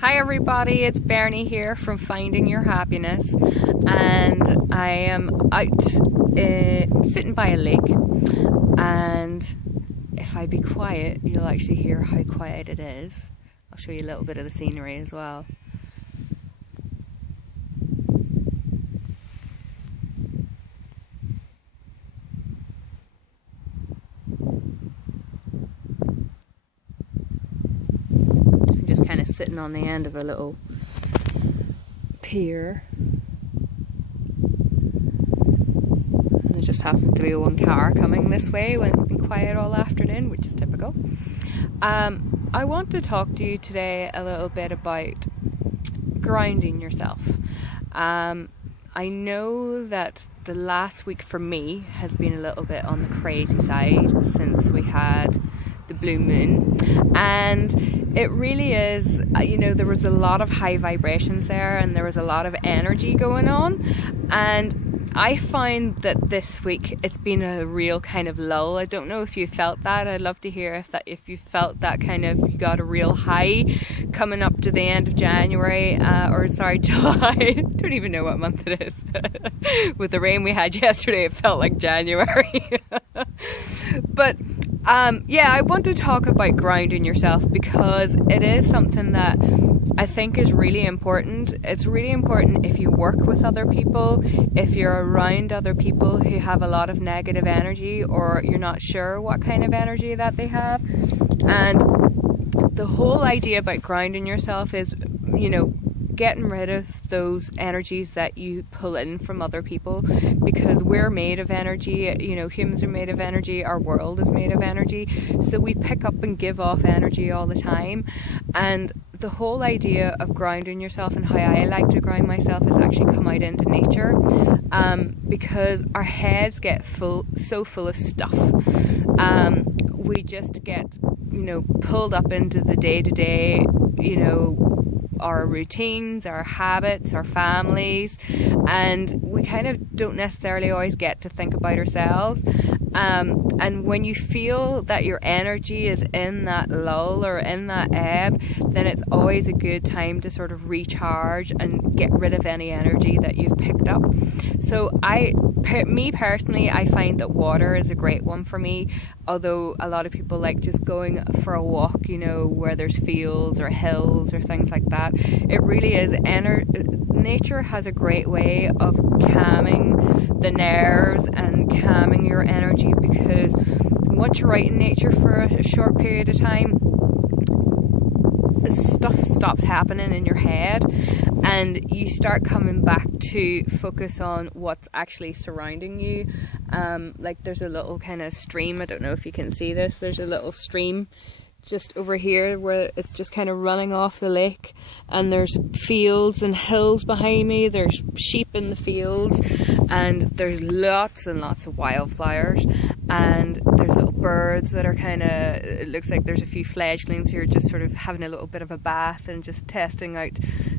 Hi everybody, it's Bernie here from Finding Your Happiness, and I am out sitting by a lake, and if I be quiet you'll actually hear how quiet it is. I'll show you a little bit of the scenery as well. I'm just kind of sitting on the end of a little pier. There just happens to be one car coming this way when it's been quiet all afternoon, which is typical. I want to talk to you today a little bit about grounding yourself. I know that the last week for me has been a little bit on the crazy side since we had the blue moon, and it really is, there was a lot of high vibrations there and there was a lot of energy going on, and I find that this week it's been a real kind of lull. I don't know if you felt that. I'd love to hear if you felt that kind of, you got a real high coming up to the end of January, July. Don't even know what month it is. With the rain we had yesterday, it felt like January. But I want to talk about grounding yourself because it is something that I think is really important. It's really important if you work with other people, if you're around other people who have a lot of negative energy or you're not sure what kind of energy that they have. And the whole idea about grounding yourself is, getting rid of those energies that you pull in from other people, because we're made of energy. Humans are made of energy, our world is made of energy, so we pick up and give off energy all the time. And the whole idea of grounding yourself, and how I like to ground myself, is actually come out into nature, because our heads get so full of stuff. We just get pulled up into the day-to-day, our routines, our habits, our families, and we kind of don't necessarily always get to think about ourselves. And when you feel that your energy is in that lull or in that ebb, then it's always a good time to sort of recharge and get rid of any energy that you've picked up. So me personally, I find that water is a great one for me, although a lot of people like just going for a walk, where there's fields or hills or things like that. It really is, nature has a great way of calming the nerves and calming your energy, because once you're out in nature for a short period of time, stuff stops happening in your head and you start coming back to focus on what's actually surrounding you. Like there's a little kind of stream, I don't know if you can see this, there's a little stream just over here where it's just kind of running off the lake, and there's fields and hills behind me, there's sheep in the fields, and there's lots and lots of wildflowers, and there's little birds that are it looks like there's a few fledglings here just sort of having a little bit of a bath and just testing out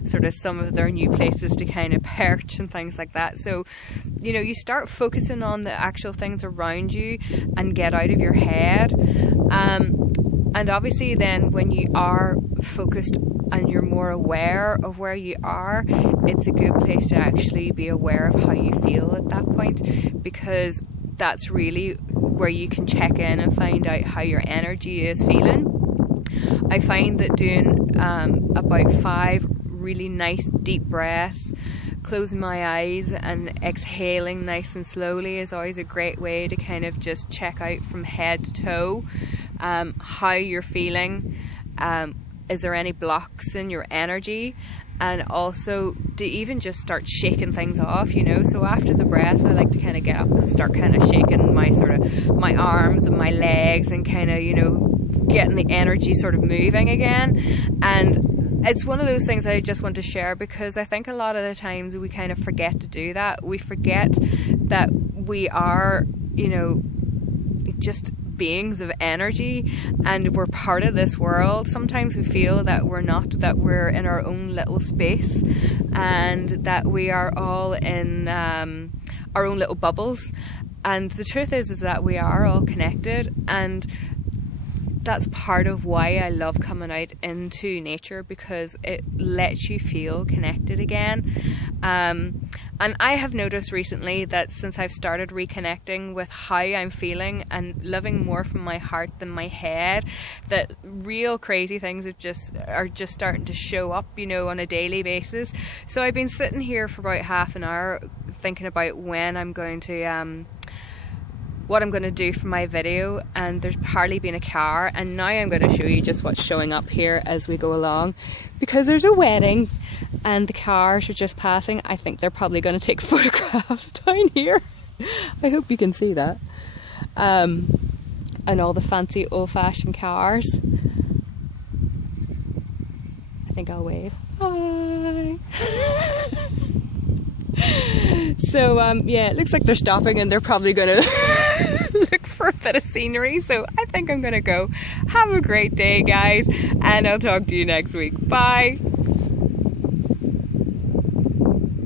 sort of some of their new places to kind of perch and things like that. So you start focusing on the actual things around you and get out of your head. And obviously then when you are focused and you're more aware of where you are, it's a good place to actually be aware of how you feel at that point, because that's really where you can check in and find out how your energy is feeling. I find that doing about 5 really nice deep breaths, closing my eyes and exhaling nice and slowly is always a great way to kind of just check out from head to toe how you're feeling. Is there any blocks in your energy? And also to even just start shaking things off, so after the breath I like to kind of get up and start kind of shaking my arms and my legs and kind of getting the energy sort of moving again. And it's one of those things I just want to share, because I think a lot of the times we kind of forget to do that. We forget that we are just beings of energy and we're part of this world. Sometimes we feel that we're not, that we're in our own little space and that we are all in our own little bubbles, and the truth is that we are all connected. And that's part of why I love coming out into nature, because it lets you feel connected again. And I have noticed recently that since I've started reconnecting with how I'm feeling and living more from my heart than my head, that real crazy things are just starting to show up, you know, on a daily basis. So I've been sitting here for about half an hour thinking about when I'm going to what I'm going to do for my video, and there's hardly been a car, and now I'm going to show you just what's showing up here as we go along, because there's a wedding and the cars are just passing. I think they're probably going to take photographs down here. I hope you can see that. And all the fancy old-fashioned cars. I think I'll wave. Hi! So yeah, it looks like they're stopping and they're probably gonna look for a bit of scenery, so I think I'm gonna go. Have a great day, guys, and I'll talk to you next week. Bye.